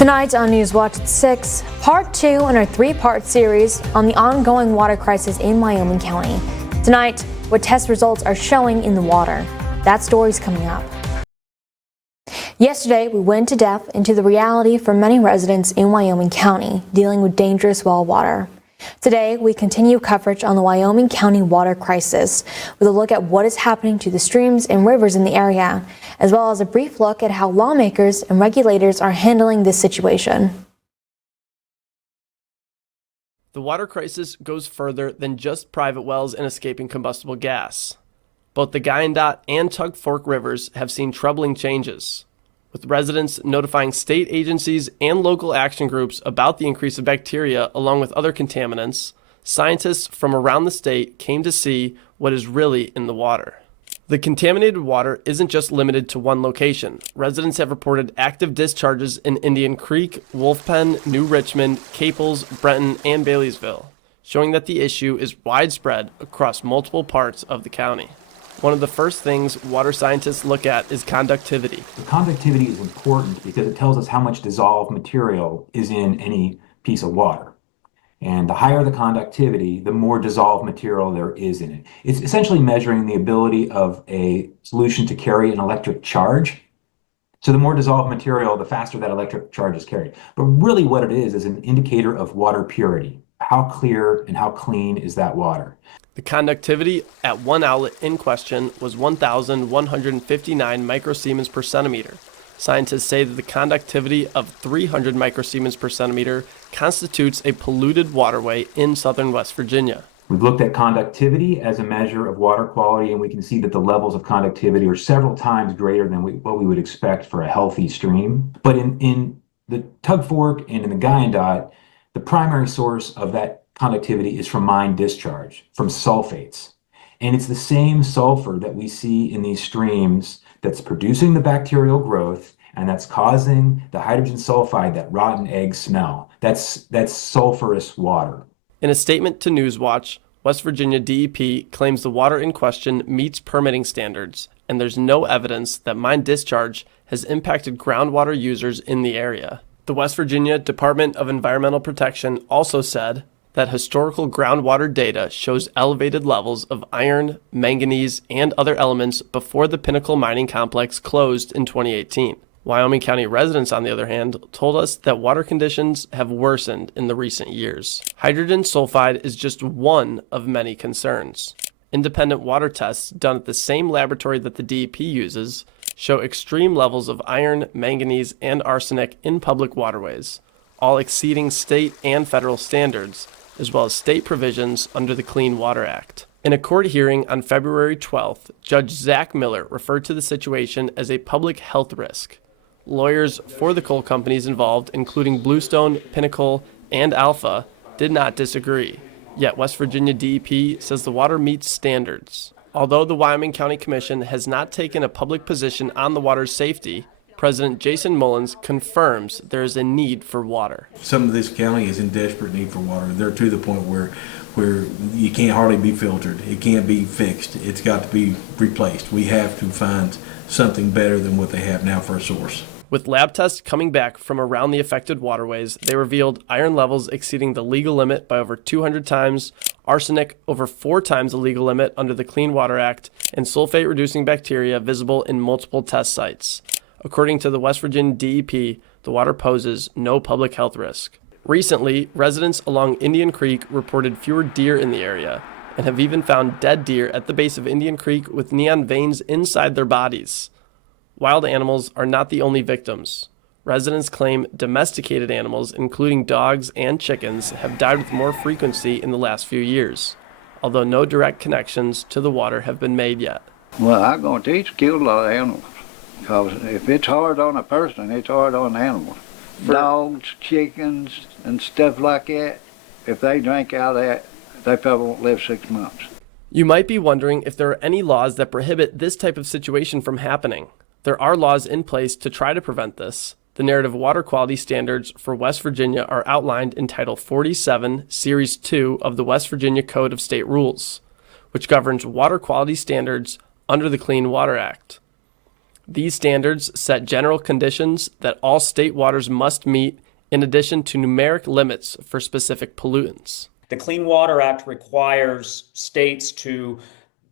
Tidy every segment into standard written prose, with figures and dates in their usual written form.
Tonight on News Watch at 6, part 2 in our 3-part series on the ongoing water crisis in Wyoming County. Tonight, what test results are showing in the water. That story's coming up. Yesterday, we went to depth into the reality for many residents in Wyoming County dealing with dangerous well water. Today, we continue coverage on the Wyoming County water crisis with a look at what is happening to the streams and rivers in the area, as well as a brief look at how lawmakers and regulators are handling this situation. The water crisis goes further than just private wells and escaping combustible gas. Both the Wyandotte and Tug Fork rivers have seen troubling changes, with residents notifying state agencies and local action groups about the increase of bacteria along with other contaminants. Scientists from around the state came to see what is really in the water. The contaminated water isn't just limited to one location. Residents have reported active discharges in Indian Creek, Wolf Pen, New Richmond, Caples, Brenton, and Baileysville, showing that the issue is widespread across multiple parts of the county. One of the first things water scientists look at is conductivity. The conductivity is important because it tells us how much dissolved material is in any piece of water. And the higher the conductivity, the more dissolved material there is in it. It's essentially measuring the ability of a solution to carry an electric charge. So the more dissolved material, the faster that electric charge is carried. But really what it is an indicator of water purity. How clear and how clean is that water? The conductivity at one outlet in question was 1,159 microsiemens per centimeter. Scientists say that the conductivity of 300 microsiemens per centimeter constitutes a polluted waterway in southern West Virginia. We've looked at conductivity as a measure of water quality, and we can see that the levels of conductivity are several times greater than what we would expect for a healthy stream. But in the Tug Fork and in the Wyandotte, the primary source of that conductivity is from mine discharge, from sulfates. And it's the same sulfur that we see in these streams that's producing the bacterial growth and that's causing the hydrogen sulfide, that rotten egg smell. That's sulfurous water. In a statement to Newswatch, West Virginia DEP claims the water in question meets permitting standards, and there's no evidence that mine discharge has impacted groundwater users in the area. The West Virginia Department of Environmental Protection also said that historical groundwater data shows elevated levels of iron, manganese, and other elements before the Pinnacle Mining Complex closed in 2018. Wyoming County residents, on the other hand, told us that water conditions have worsened in the recent years. Hydrogen sulfide is just one of many concerns. Independent water tests done at the same laboratory that the DEP uses show extreme levels of iron, manganese, and arsenic in public waterways, all exceeding state and federal standards, as well as state provisions under the Clean Water Act. In a court hearing on February 12th, Judge Zach Miller referred to the situation as a public health risk. Lawyers for the coal companies involved, including Bluestone, Pinnacle, and Alpha, did not disagree. Yet West Virginia DEP says the water meets standards. Although the Wyoming County Commission has not taken a public position on the water's safety, President Jason Mullins confirms there is a need for water. Some of this county is in desperate need for water. They're to the point where you can't hardly be filtered. It can't be fixed. It's got to be replaced. We have to find something better than what they have now for a source. With lab tests coming back from around the affected waterways, they revealed iron levels exceeding the legal limit by over 200 times, arsenic over 4 times the legal limit under the Clean Water Act, and sulfate-reducing bacteria visible in multiple test sites. According to the West Virginia DEP, the water poses no public health risk. Recently, residents along Indian Creek reported fewer deer in the area and have even found dead deer at the base of Indian Creek with neon veins inside their bodies. Wild animals are not the only victims. Residents claim domesticated animals, including dogs and chickens, have died with more frequency in the last few years, although no direct connections to the water have been made yet. Well, I'm going to teach kill a lot of animals, because if it's hard on a person, it's hard on animals. Dogs, chickens, and stuff like that, if they drink out of that, they probably won't live 6 months. You might be wondering if there are any laws that prohibit this type of situation from happening. There are laws in place to try to prevent this. The narrative water quality standards for West Virginia are outlined in Title 47, Series 2 of the West Virginia Code of State Rules, which governs water quality standards under the Clean Water Act. These standards set general conditions that all state waters must meet, in addition to numeric limits for specific pollutants. The Clean Water Act requires states to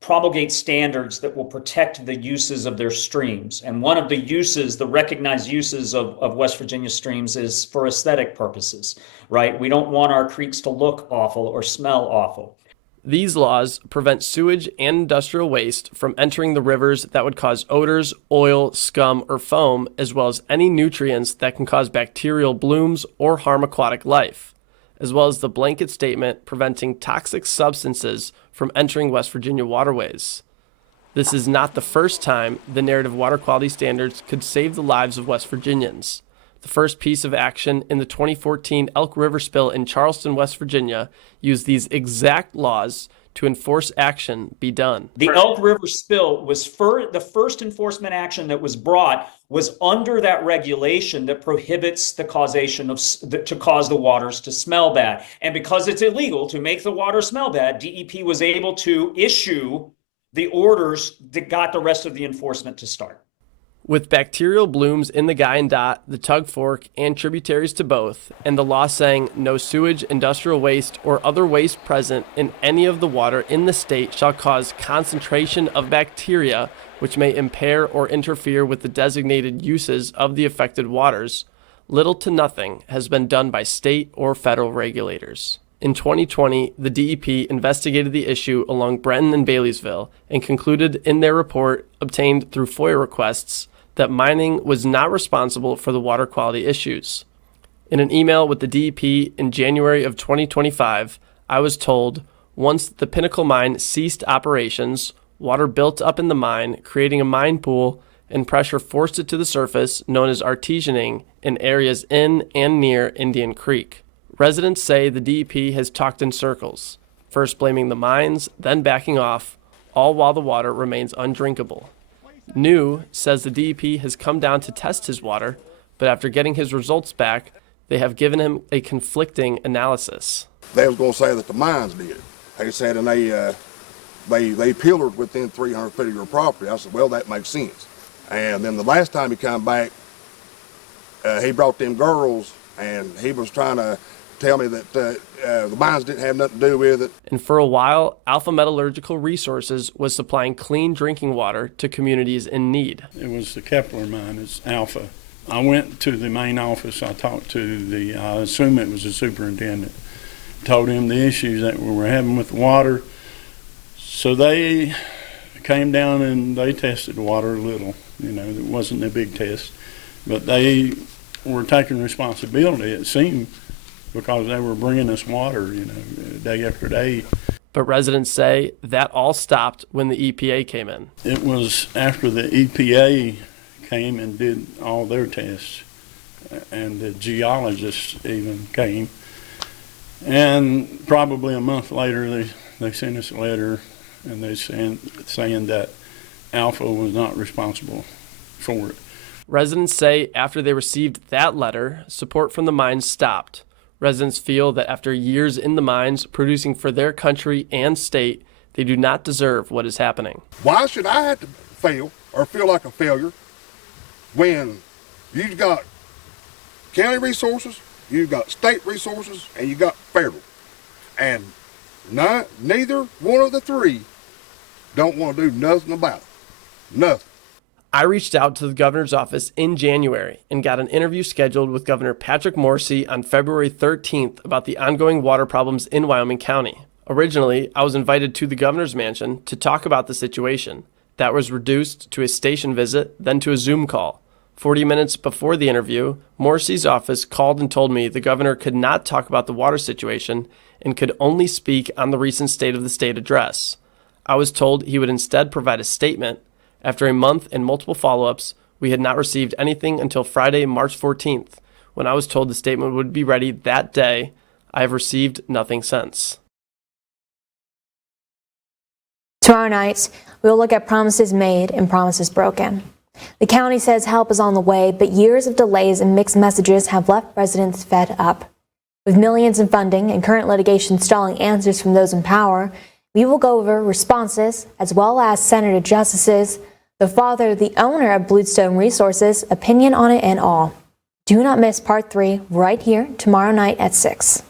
promulgate standards that will protect the uses of their streams. And one of the uses, the recognized uses of West Virginia streams is for aesthetic purposes, right? We don't want our creeks to look awful or smell awful. These laws prevent sewage and industrial waste from entering the rivers that would cause odors, oil, scum, or foam, as well as any nutrients that can cause bacterial blooms or harm aquatic life, as well as the blanket statement preventing toxic substances from entering West Virginia waterways. This is not the first time the narrative water quality standards could save the lives of West Virginians. The first piece of action in the 2014 Elk River spill in Charleston, West Virginia, used these exact laws to enforce action be done. The Elk River spill was the first enforcement action that was brought was under that regulation that prohibits the causation to cause the waters to smell bad. And because it's illegal to make the water smell bad, DEP was able to issue the orders that got the rest of the enforcement to start. With bacterial blooms in the Guyandotte, the Tug Fork, and tributaries to both, and the law saying no sewage, industrial waste, or other waste present in any of the water in the state shall cause concentration of bacteria which may impair or interfere with the designated uses of the affected waters, little to nothing has been done by state or federal regulators. In 2020, the DEP investigated the issue along Brenton and Baileysville and concluded in their report, obtained through FOIA requests, that mining was not responsible for the water quality issues. In an email with the DEP in January of 2025, I was told, once the Pinnacle mine ceased operations, water built up in the mine, creating a mine pool, and pressure forced it to the surface, known as artesianing, in areas in and near Indian Creek. Residents say the DEP has talked in circles, first blaming the mines, then backing off, all while the water remains undrinkable. New says the DEP has come down to test his water, but after getting his results back, they have given him a conflicting analysis. They was going to say that the mines did it. They said, and they pillared within 300 feet of your property. I said, well, that makes sense. And then the last time he come back, he brought them girls, and he was trying to tell me that the mines didn't have nothing to do with it. And for a while, Alpha Metallurgical Resources was supplying clean drinking water to communities in need. It was the Kepler mine, it's Alpha. I went to the main office, I talked to I assume it was the superintendent, told him the issues that we were having with the water. So they came down and they tested the water a little, it wasn't a big test, but they were taking responsibility, it seemed, because they were bringing us water, day after day. But residents say that all stopped when the EPA came in. It was after the EPA came and did all their tests, and the geologists even came. And probably a month later, they sent us a letter, and they saying that Alpha was not responsible for it. Residents say after they received that letter, support from the mines stopped. Residents feel that after years in the mines producing for their country and state, they do not deserve what is happening. Why should I have to fail or feel like a failure when you've got county resources, you've got state resources, and you've got federal? And neither one of the three don't want to do nothing about it. Nothing. I reached out to the governor's office in January and got an interview scheduled with Governor Patrick Morrisey on February 13th about the ongoing water problems in Wyoming County. Originally, I was invited to the governor's mansion to talk about the situation. That was reduced to a station visit, then to a Zoom call. 40 minutes before the interview, Morrisey's office called and told me the governor could not talk about the water situation and could only speak on the recent State of the State address. I was told he would instead provide a statement. After a month and multiple follow-ups, we had not received anything until Friday, March 14th, when I was told the statement would be ready that day. I have received nothing since. Tomorrow night, we will look at promises made and promises broken. The county says help is on the way, but years of delays and mixed messages have left residents fed up. With millions in funding and current litigation stalling answers from those in power, we will go over responses as well as Senator Justices The father, the owner of Bluestone Resources, opinion on it and all. Do not miss part 3 right here tomorrow night at 6.